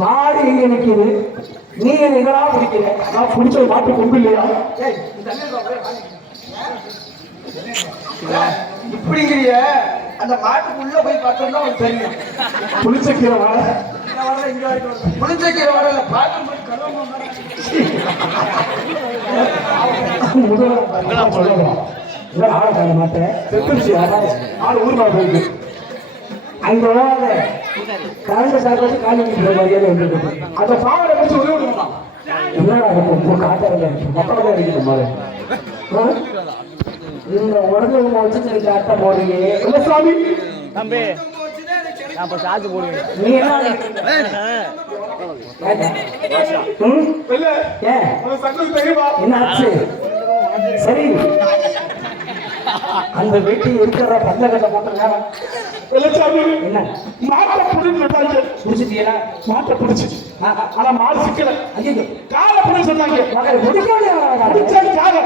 மாடு எங்க நிக்குது நீ என்ன இதெல்லாம் பிடிக்கிற? நான் பிடிச்ச மாட்டு கொம்பு இல்லையா. இப்படிங்கிறிய அந்த மாட்டுக்குள்ள போய் பார்த்தோம்னா உனக்கு தெரியும். புளிச்ச கீரை வரல பார்க்கும் போது கலவரம் மாதிரி. முதல்ல சொல்லலாம் இதான் ஆளை காண மாட்டேன். செத்துருச்சு ஆள் ஊர்மா போயிருக்கு. அங்க போகாத கரண்ட் சாப்பிட்டு காலி மரியாதை வந்துருக்கு அந்த பாவனை வச்சு உதவி விடணும் என்னடா இருக்கும் காட்டாரல மக்களே இருக்குது மாதிரி. இந்த உடனே வச்சு நீங்க அட்டை போடுறீங்க. இல்ல சாமி? தம்பி நான் இப்போ சார்ஜ் போடுவேன் நீ என்ன ஆச்சு? சரி. அந்த வெட்டி இருக்கிற போட்டுருங்க. இல்ல சாமி, என்ன? மாட்டை சொன்னாங்க. புடிச்சிட்டீங்களா மாட்டை புடிச்சு. ஆனா மாடு சிக்கல. ஐயோ காலை புடின்னு சொன்னாங்க. புடிச்சா காலை.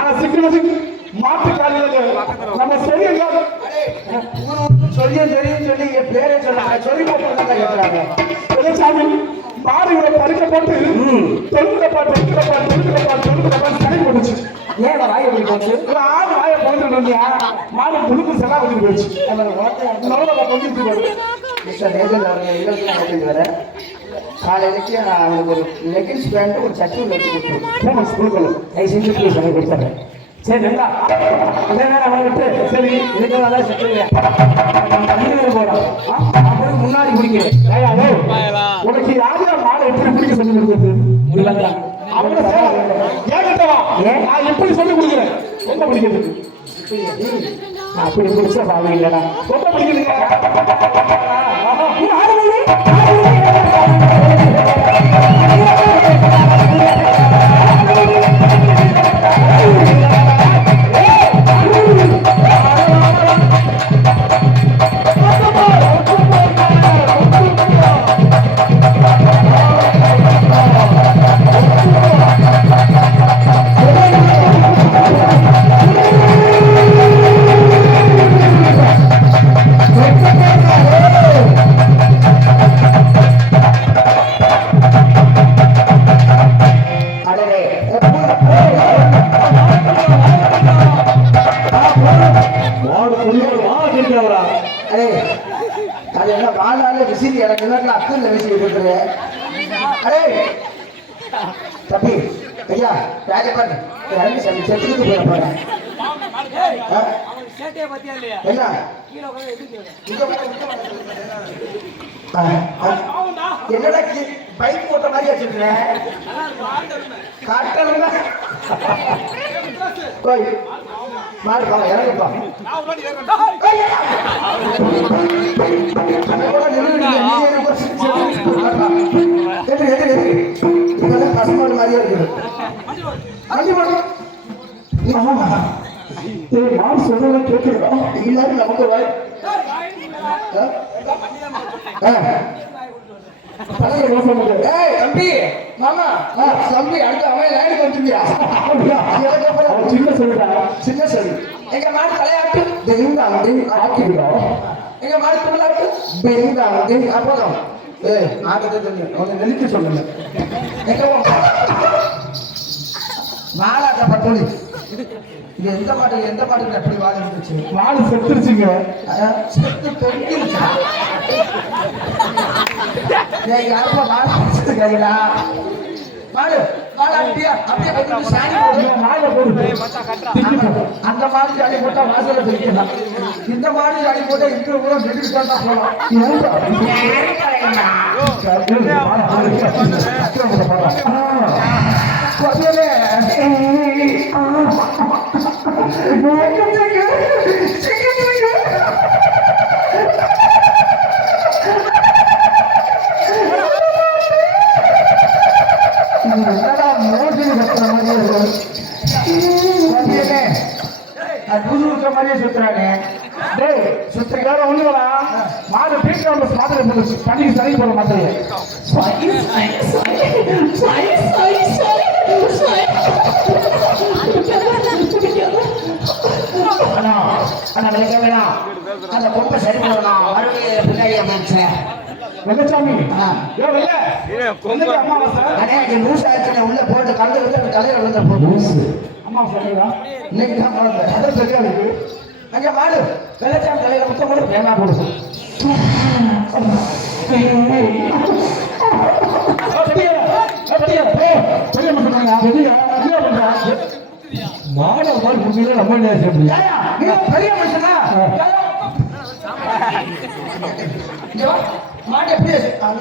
ஆனா சிக்கினது மாட்டு காலில் நம்ம சொல்லிங்க சொல்லியும் தெரியும் சொல்லி என் பேரே சொன்னாங்க. சொல்லி கேட்கறாங்க மாடுகளை பறிக்க போட்டு தொழுகிறப்பா தொழுகிறப்பா தொழுகிறப்பா தொழுகிறப்பா சரி போட்டுச்சு ஏன் வாய் எப்படி போச்சு? ஆடு வாயை பிறந்துட்டு வந்தியா மாடு புழுக்கு செலா வந்து போச்சு மிஸ்டர் நேசன் அவர்கள் வர காலையிலக்கு நான் அவனுக்கு ஒரு லெகின்ஸ் பேண்ட் ஒரு சட்டி வச்சு கொடுத்துருவேன் ஸ்கூலுக்குள்ள தயவு செஞ்சு ப்ளீஸ் எனக்கு கொடுத்துறேன் சரி நல்லா சரி இதுக்கு தான் செத்துருவேன் நான் எப்படி சொல்லி கொடுக்குறேன்? ரொம்ப பிடிக்கிறது அப்படி பிடிச்ச பாவி இல்லடா. ரொம்ப பிடிக்குதுங்க. என்ன அக்கல்ல விசிறி கொடுக்குறது அடே! தம்பி ஐயா ராஜபாண்டி இறங்கி சாமி செத்துக்கிட்டு போயிட போறேன். என்னடா பைக் போட்ட மாதிரி வச்சிருக்கேன் காட்டல இறங்குப்பா. ஏய் மாடு சொல்றத கேட்கிறா எல்லாரும் நமக்கு வாய். தம்பி மாமா. தம்பி அடுத்து அவன் லைனுக்கு வந்துருக்கியா சின்ன சொல்லுடா. சின்ன சொல்லி. எங்க மாடு தலையாட்டு? தெய்வம் வந்து ஆக்கிவிடும் எங்க மாடு துள்ளாட்டு தெய்வம் வந்து அப்போதும் ஏய் ஆகத்தை தெரியும் அவனை நெருக்கி சொல்லுங்க எங்க மாலாட்ட பட்டோலி இது எந்த பாட்டு எந்த பாட்டுக்கு எப்படி வாழ இருந்துச்சு மாடு செத்துருச்சுங்க செத்து தொங்கிருச்சா யாருப்பா இவன் மாலை போடு அந்த- மாதிரி ஜாடி போட்டா தெரிக்கலாம் இந்த மாதிரி ஜாடி போட்டா இருக்கிற கூட தான் வேணா மாடு பீட் நம்பர் மாத்திரை போடுச்சு தண்ணி சரி போட அண்ணா அண்ணா விளக்க வேணாம் அந்த பொம்பை சரி பண்ணலாம். மறுபடியும் பின்னாடி அமைச்சேன் ஆயிடுச்சு உள்ள போட்டு கலந்து விட்டு தலையில விழுந்த போட்டு அமாவாசை என்னடா? இன்னைக்கு தான் பிறந்தேன் அதான் தெரியாது. அங்க மாடு. வெள்ளச்சாமி தலையில முத்தம் கூட வேணா கொடுக்கும் அப்படியா? அப்படியா? போ. மாட மாதிரி உண்மையிலே நம்ம என்ன செய்ய முடியும்? ஏயா, நீ பெரிய மனுஷனா. மாட்டை எப்படி? அந்த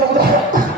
போட்டு